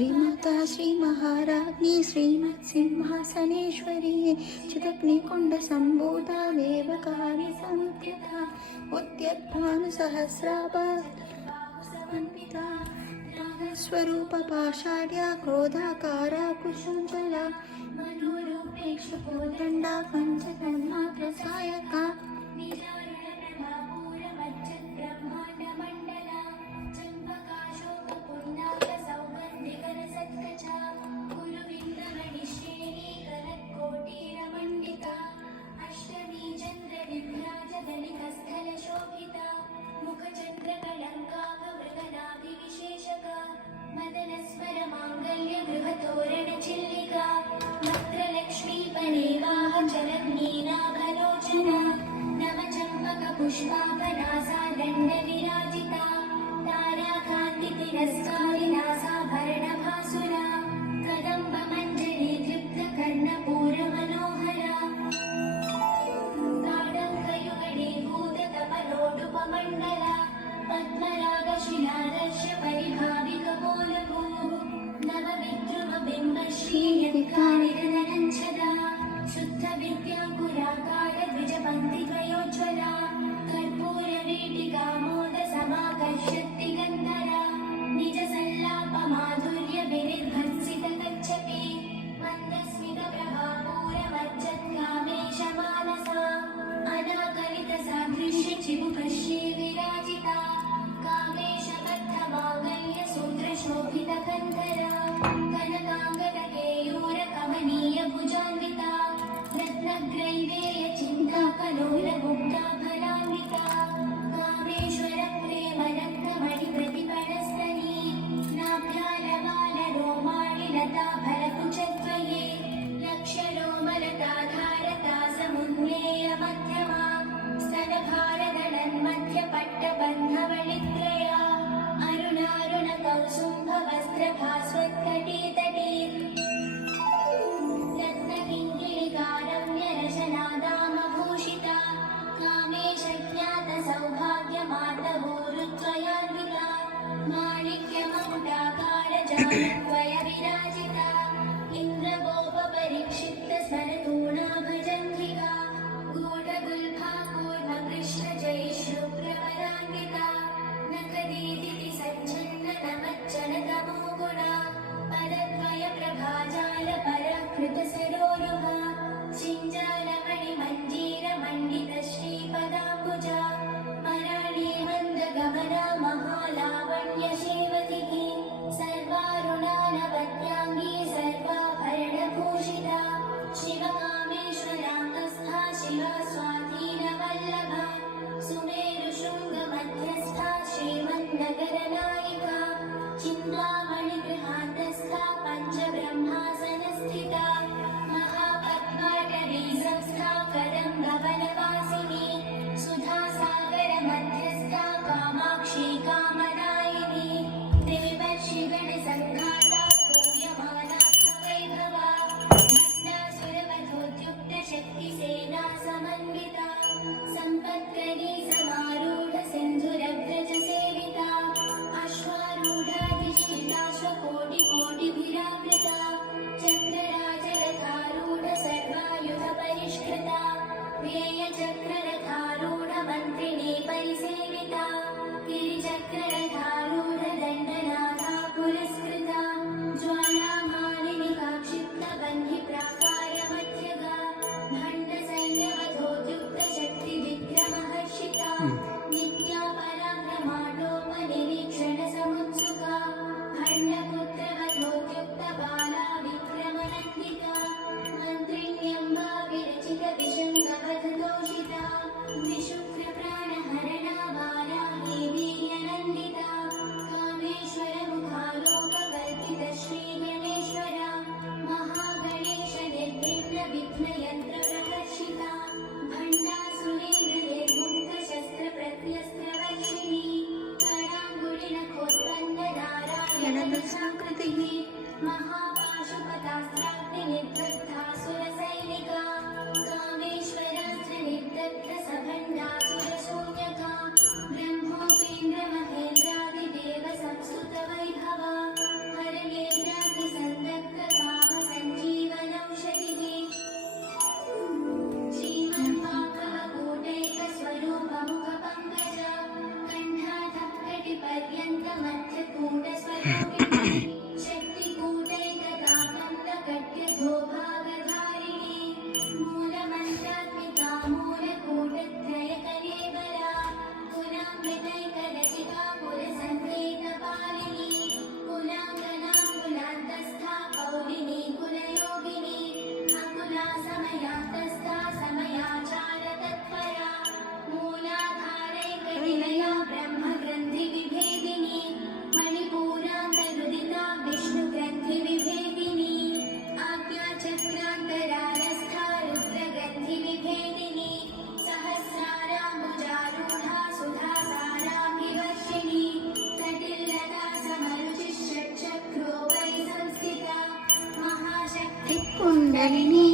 श्रीमाता श्रीमहाराज्ञी श्रीमत्सिंहासनेश्वरी चिदग्निकुण्डसम्भूता देवकार्य संस्थिता उद्यद्भानुसहस्राभा स्वरूप पाषाढ्या क्रोधाकारा कुशञ्चला मनोरूपेक्ष कोदण्डा पञ्चतन्मात्रसायका पुष्पापनासा दण्डविराजिता ताराकान्तितिरस्कारिणासाभरणभासुरा कदम्बमञ्जरीधृप्तकर्णपूरमनोहरा ताडङ्कयुगणीभूतकमलोडुपमण्डला पद्मरागशिलादर्श परिभाविकपोलभूः नवविद्रुमबिम्बश्रीयत्कारिरनञ्छदा शुद्धविद्याङ्कुराकार द्विजपङ्क्तिद्वयोज्ज्वला कर्पूरवीटिकामोदसमाकर्षत्तिगन्धरा निजसल्लापमाधुर्य विनिर्भर्सितकच्छपि मन्दस्मितप्रभापूरमज्जत्कामेशमानसा अनाकलितसादृश्यचिबुकश्री विराजिता कामेशबद्धमाङ्गल्यसूत्रशोभितकन्धरा कनकाङ्गदकेयूरकमनीयभुजान्विता रत्नग्रैवेयचिन्ताकलोलगुप्ताभरान्विता कामेश्वरप्रेमरत्नमणिप्रतिपणस्तनी नाभ्यालमालरोमाणिलताभरकुचद्वये लक्ष्यलोमलताधारता समुन्मेयमध्यमा स्तनभारदलन्मध्यपट्टबन्धवलित्रया अरुणारुणकौसुम्भवस्त्रभास्वत्कटीतटी रत्नकिङ्किणिकारम्यरशनादामभूषिता कामेशज्ञातसौभाग्यमातभूरुत्वयान्विता माणिक्यमकुटाकारजालद्वयविराजिता इन्द्रगोपपरीक्षिप्तस्मरतूणाभजङ्घिका गूढगुल्फा कूर्मकृष्णजयश्रुप्रवरान्विता नखदीतिथि सच्छन्ननमज्जनतमोगुणा पदद्वयप्रभाजालपराकृतसरोरुहा चिञ्जालमणिमञ्जीरमण्डितश्रीपदाम्बुजा मराळीमन्दगमना महालावण्यशेवतिः सर्वारुणा कुलाङ्गनाङ्कुलसन्निहिता कुलसङ्केतपालिनी कुलाङ्गनाङ्कुलान्तस्था कौलिनी कुलयोगिनी अकुला समयान्तस्था समयाचारतत्परा मूलाधारैकनिलया ब्रह्मग्रन्थिविभेदिनी मणिपूरान्तरुदिता विष्णुग्रन्थिविभेदिनी आज्ञाचक्रान्तरालस्था रुद्रग्रन्थिविभेदिनी सहस्राराम्बुजारूढा सुधासाराभिवर्षिणी सटिल्लता समरुचिः षट्चक्रोपरि संस्थिता महाशक्तिः कुण्डलिनी